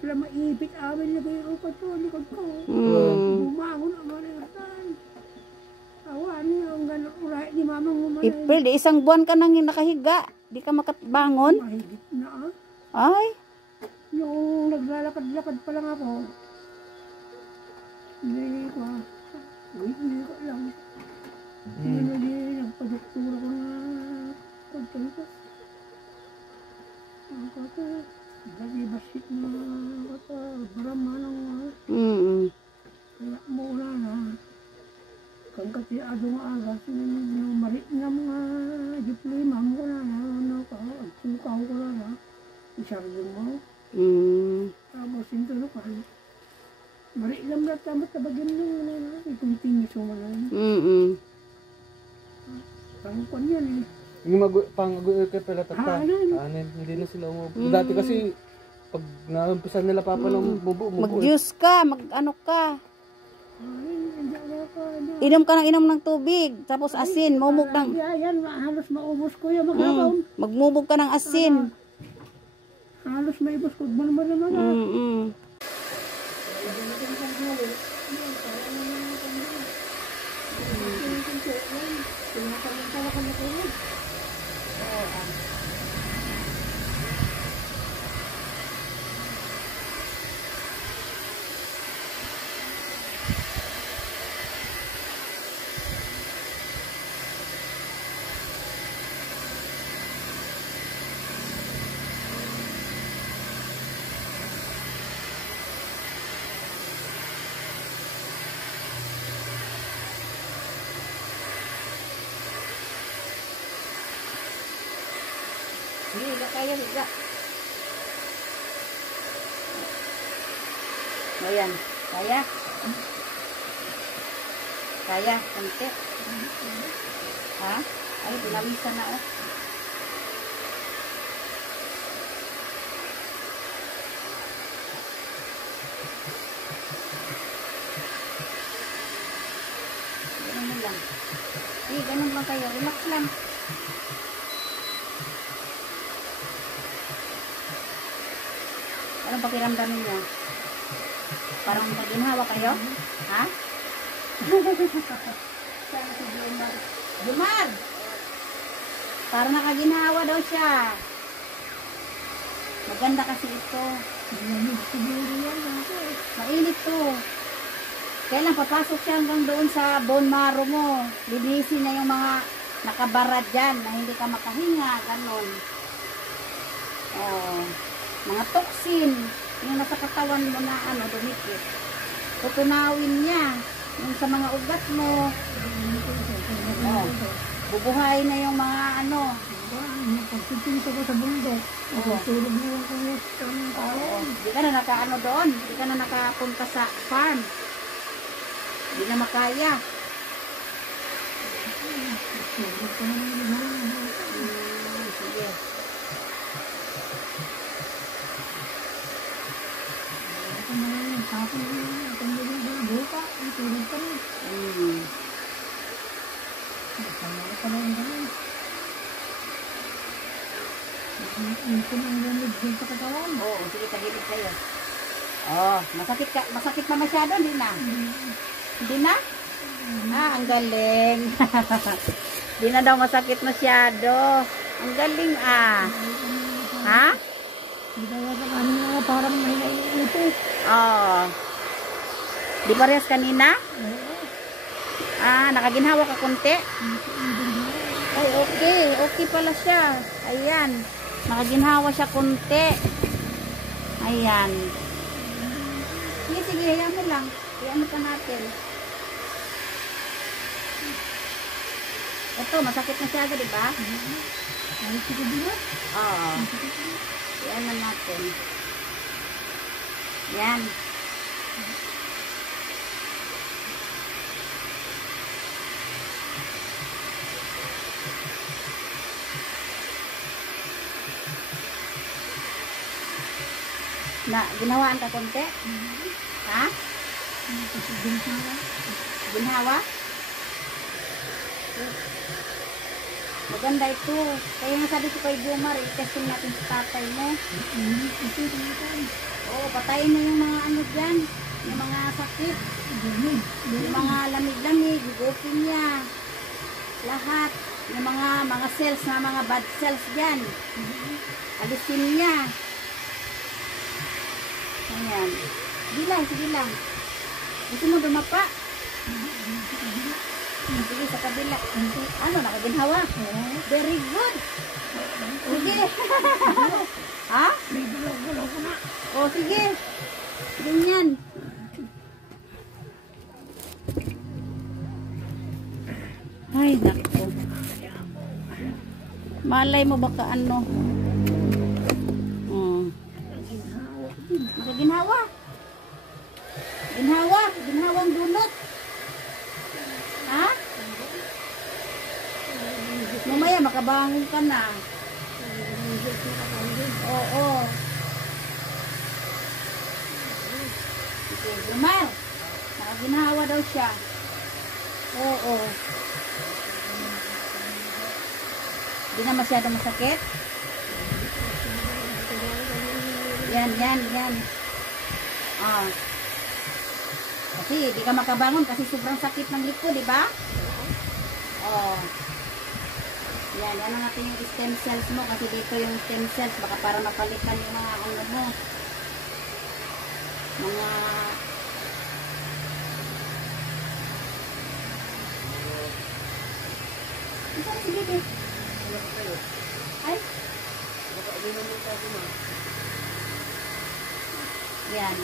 sila maipit amin na biro pa to, likod ko. Bumangon ang maniratan. Awan niya, ang gano'n uray ni mamang umanay. April, di isang buwan ka nang nakahiga. Di ka makabangon. Mahigit na Ay. Yung naglalakad-lakad pa lang ako. Hindi ko lang. Hindi nagpadoktura ko na pagkanta. Ang kata, dali basit na kata, barama ng kaya muna na. Kang kasi adong agas, malit na mga diploma mo na ano ka, agsukaw ko na isaryo mo. Tapos yung tunukan. Malit lang na tamat na bagyan nung itong tinis mo na. Pangkuan yan eh. Yung pang-agoy kay pala tanin, hindi na sila umubo. Dati kasi, pag naumpisan nila papa ng bubo, Mag-juice ka, mag-ano ka. Inom ka ng tubig, tapos asin, mumog ng... Yan, halos maubos ko yung maghapon. Magmumog ka ng asin. Halos maibos ko, naman. Hindi kaya higa. Ayan, kaya. Kaya, konti. Ha? Ay, binamisan na oh. Ganun lang. Ganun lang kayo. Relax lang. Anong pakiramdam niyo? Parang maginhawa kayo? Ha? Sana si Jumar. Jumar! Parang nakaginhawa daw siya. Maganda kasi ito. Mainit to. Kailan papasok siya hanggang doon sa bone marrow mo. Linisin na yung mga nakabara dyan na hindi ka makahinga. Ganon. Oh. Mga toxin, yung nasa katawan mo na dumikit. Tutunawin niya yung sa mga ugat mo. Oh, bubuhay na yung mga Pagpipinto ko sa bundok. Tulog mo yung kanyos. Hindi ka na nakaano doon. Hindi ka na nakapunta sa farm. Hindi na makaya. Sige. Oo, sige, tagilid kayo. Oh, masakit pa masyado, hindi na? Hindi na? Ah, ang galing. Hindi na daw masakit masyado. Ang galing Ha? Parang may naiipit. Oh. Di parehas kanina? Nakaginhawa ka konti? Ay, okay. Okay pala siya. Ayan. Nakaginhawa siya konti. Ayan. Sige, hayaan mo lang. Hayaan pa natin. Ito, masakit na siya, di ba? Oo. Hayaan na natin. Yan. Ginawaan ka konti? Ha? Ginhawa? Maganda ito. Kaya nga sabi ko kay Jumar, i-testing natin sa tatay mo. Oo, patayin mo yung mga ano dyan, yung mga sakit, yung mga lamig-lamig, higupin niya. Lahat, yung mga cells na mga bad cells dyan. Alisin niya. Ayan. Sige lang. Gusto mo dumapa? Sige, sa kabila. Ano, nakaginhawa? Very good. Sige. Ha? O, sige. Ganyan. Ay, naku. Malay mo baka ano? Nakaginhawa. Ginhawang dunot. Ha? Mamaya makabangon ka na. Oo. Sige, Gumar. Nakaginhawa daw siya. Oo. Hindi na masyado masakit. Yan. Ah. Kasi di ka makabangon kasi sobrang sakit ng liko, di ba? Oh. Yan ang natin yung stem cells mo kasi dito yung stem cells baka para mapalitan yung mga ano mo. Mga ito si Bibi. Ay. Yan.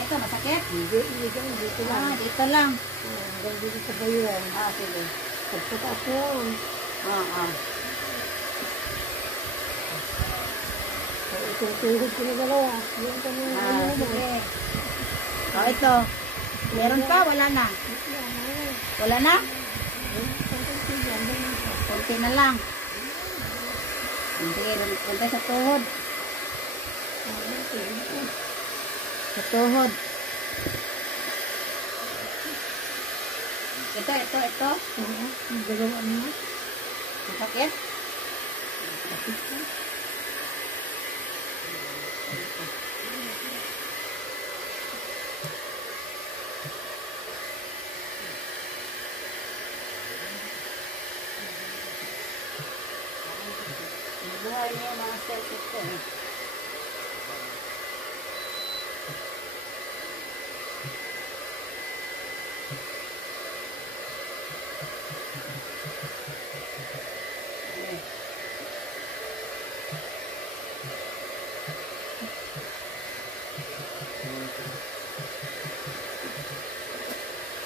Ito, masakit? Dito lang. Dito lang. Dito sa bayan. Sige. Pagpataas yun. Itong tuhod ko na dalawa. Yung kanyang Sige. Ito. Meron pa? Wala na? Wala na? Kunti na lang. Sige, punta sa tuhod. Sa tuhod. Ito. dalawa na. Sakit? Buhay niya yung mga cells ito eh.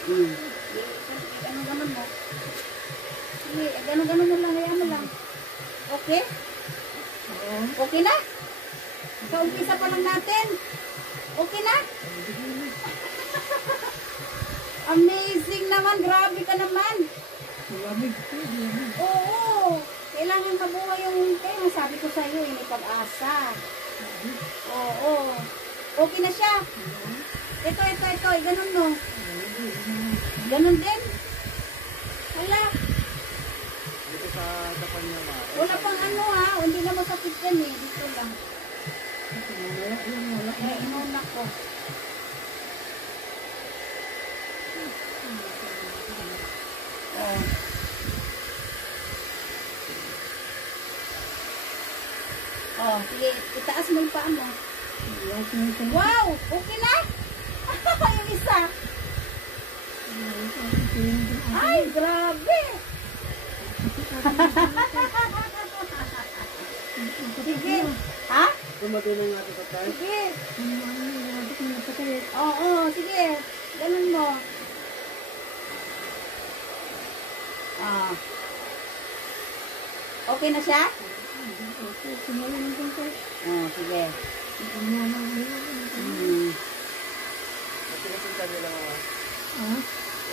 Ganun-ganun mo. Sige, ganun-ganun mo lang. Hayaan mo lang. Okay? Okay na? Kaumpisa pa lang natin. Okay na? Amazing naman. Grabe ka naman. Oo. Kailangan mabuhay yung kaya sabi ko sa iyo, may pag-asa. Oo. Okay na siya. Ito. Ganun mo. Ganun din. Wala. Dito sa dapan niya ma. Wala pang ano ha. Hindi na masakit yan eh. Dito lang. Inuna ko. Sige. Itaas mo yung paa mo. Wow! Okay na? Yung isa. Ay, grabe! Sige. Ha? Tumatulong natin sa tayo. Sige. Oo, sige. Ganun mo. Okay na siya? Sige.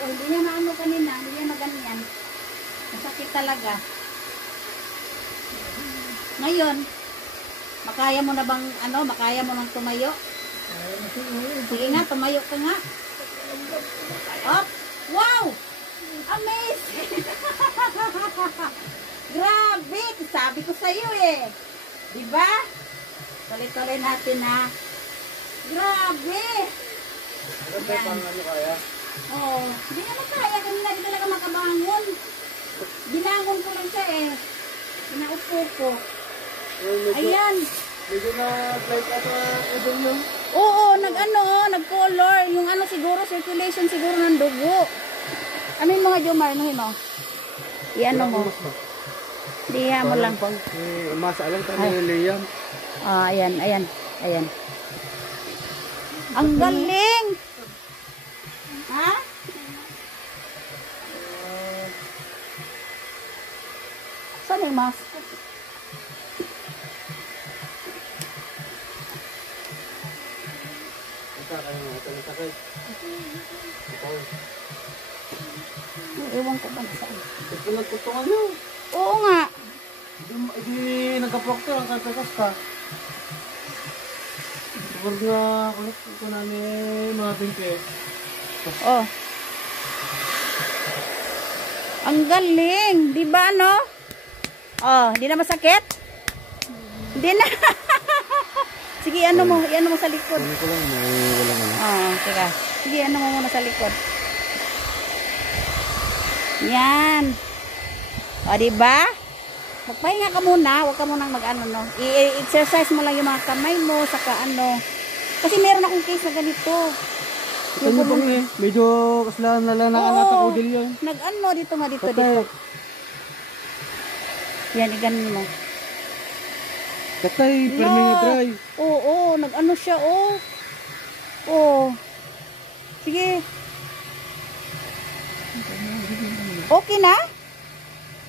Hindi niya maano kanina. Hindi niya maganyan. Masakit talaga. Ngayon, makaya mo na bang, makaya mo nang tumayo? Sige nga, tumayo ka nga. Oh, wow! Amazing! Grabe! Sabi ko sa'yo eh. Diba? Tuloy-tuloy natin ha. Grabe! Pero tayo pang ano kaya? Oo. Hindi naman kaya. Kanina di talaga makabangon. Binangon ko lang siya eh. Pinaupo ko. Ayan. Medyo na flight ata idol yun. Oo, nag-color. Yung ano siguro, circulation siguro ng dugo. Ano yung mga Jomar? Ano yun o? I-ano mo? Liha mo lang. Masa lang tayo yung Liam. Ah, ayan, ayan, ayan. Ang galing! Ha? Saan yung mask? Ito kayo mga ito na sakit. Ewan ko ba saan. Ito nagkutungan nyo. Oo nga. Hindi nagka-proctor ang kapekas ka. Huwag nga kulit ko namin mga bingke. Oh. Ang galing, 'di ba no? Oh, hindi na masakit? Hindi na. Sige, ano mo sa likod. Ano ko lang, may walang ano. Oh, teka. Sige, ano mo muna sa likod. Yan. O, 'di ba? Magpahinga ka muna, huwag ka munang mag-ano no. I-exercise mo lang yung mga kamay mo saka ano. Kasi meron akong case na ganito. Ito nyo pang eh, medyo kasalanan na lang nakanata ko din yun. Nag-ano dito nga dito. Patay. Yan, iganon mo. Patay, permi nga dry. Oo, nag-ano siya, oh. Oh. Sige. Okay na?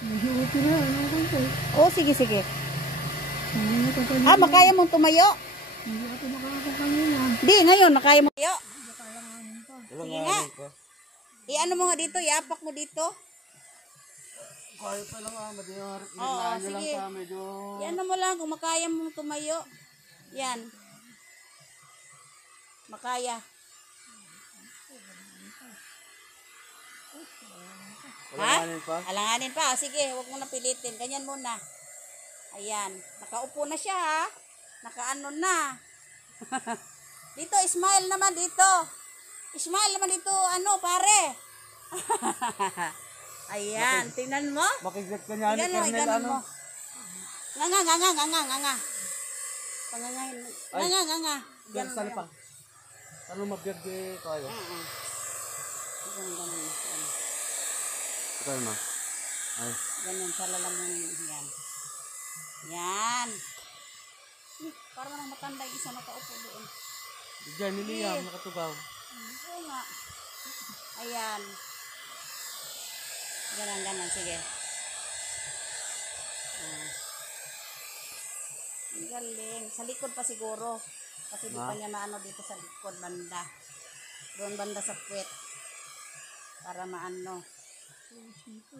Medyo okay na. Ano ko ito? Oh, sige, sige. Ano ko kanina? Ah, makaya mong tumayo? Hindi ako makakakang kanina. Di, ngayon, nakaya mo tumayo. Walang Sige nga. pa. I-ano mo nga dito, iapak mo dito. Kaya pa lang madi yung harap. Oo, Nyo lang sige. sa medyo... I-ano mo lang kung makaya mong tumayo. Yan. Makaya. Walang pa. Alanganin pa. Sige, huwag mo na pilitin. Ganyan muna. Ayan. Nakaupo na siya, ha? Nakaano na. Dito, smile naman dito. Smile naman dito, ano, pare. Ayan, tingnan mo. Makiglat ka niya. Iganon mo. Nga. Pangangayin. Nga. Ganon saan pa? Ano mabiyag di kayo? Ganun. Ito na. Ay. Ganun, sa lalamun yan. Yan. Parang nang matanda yung isa nakaupo doon. Diyan, ni Liam, nakatugaw. Oo nga. Ayan. Ganon. Sige. Ang galing. Sa likod pa siguro. Kasi di pa niya maano dito sa likod banda. Doon banda sa puwet. Para maano.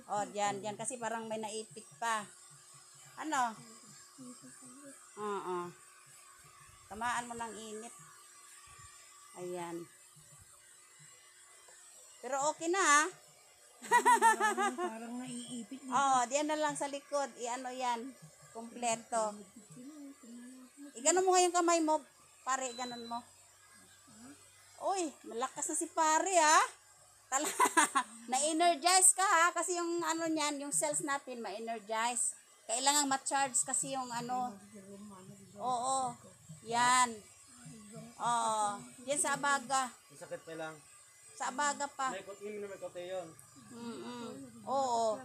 Oh, diyan. Kasi parang may naipit pa. Ano? Oo. Tamaan mo ng init. Ayan. Pero okay na, ha? Parang naiipit. Oo, diyan na lang sa likod. I-ano yan. Kompleto. Iganon mo nga yung kamay mo. Pare, ganon mo. Uy, malakas na si pare, ha? Na-energize ka, ha? Kasi yung ano niyan, yung cells natin ma-energize. Kailangan ma-charge kasi yung ano. Oo. Yan. Oo. Yan sa abaga. Sakit pa lang. Sa abaga pa. May kote yun. Oo.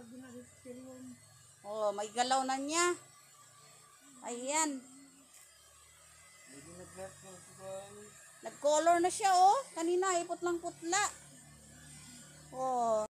Oo, may galaw na niya. Ayan. Nag-color na siya, oh. Kanina, ipot lang putla. Oh.